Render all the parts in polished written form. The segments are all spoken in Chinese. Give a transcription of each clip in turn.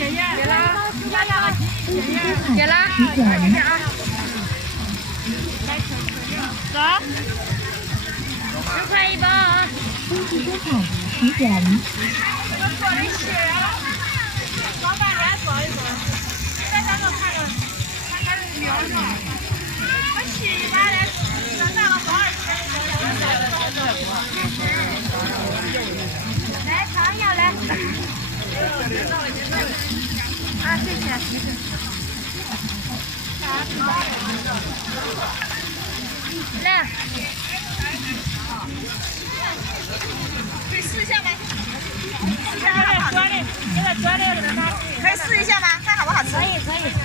给了，给了，走，10块1包啊！东西多彩，体检。做的鞋，老板娘做一做，在上头看标上，我骑一把的，这拿个包20块。来，尝一下来。啊，谢谢。来，可以试一下吗？可以试一下吗？看好不好吃？可以。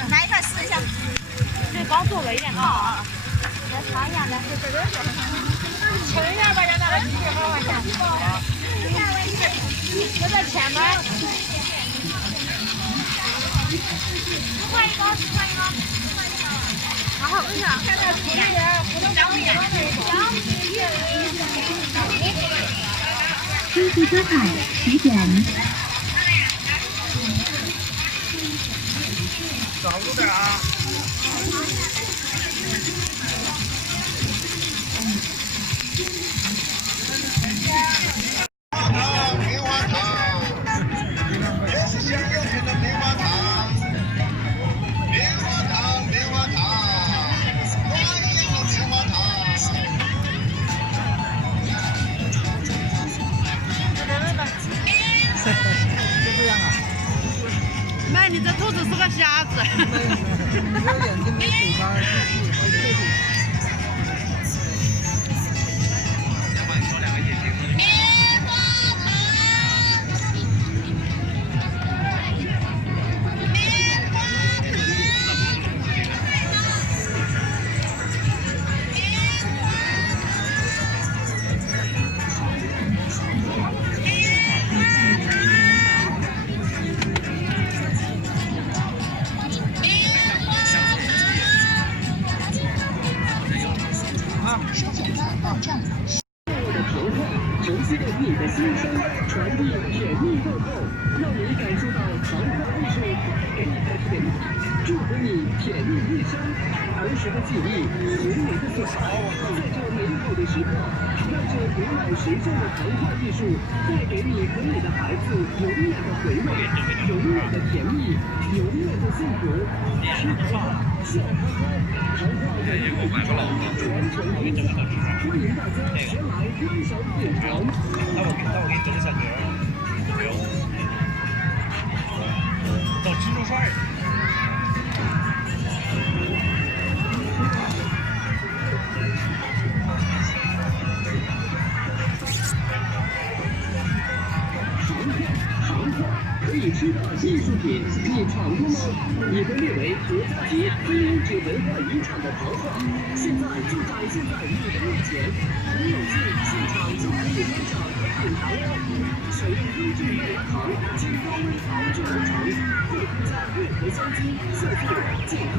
拿一块试一下。这刚做了一点啊。来尝一下来。称一下吧，让大家几好块钱。有点钱吗？10块1包，10块1包。好好吃啊！看到便宜点，不能便宜。东西多彩，体检。少入点啊！棉花糖，也是香又甜的棉花糖。棉花糖，棉花糖，花一样的棉花糖。就这样啊？妈，你这兔子是个瞎子。你有眼睛没嘴巴，收钱包到账。熟悉的你的心声，传递甜蜜问候，让你感受到糖花艺术带给你的甜蜜。祝福你甜蜜一生，儿时的记忆，童年的色彩，在这美好的时刻，让这古老时尚的糖画艺术带给你和你的孩子永远的回味，永远的甜蜜，永远的幸福。吃糖画，笑哈哈，糖画文化遗产传承空间，欢迎大家前来观赏品尝。待会儿给你整3角，不用，整蜘蛛串儿。可以吃的艺术品，你尝过吗？已被列为国家级非物质文化遗产的糖画，现在就展现在你的面前，你有幸现场就可以观赏和品尝哦。使用优质麦芽糖，经高温熬制而成，不添加任何香精、色素，健康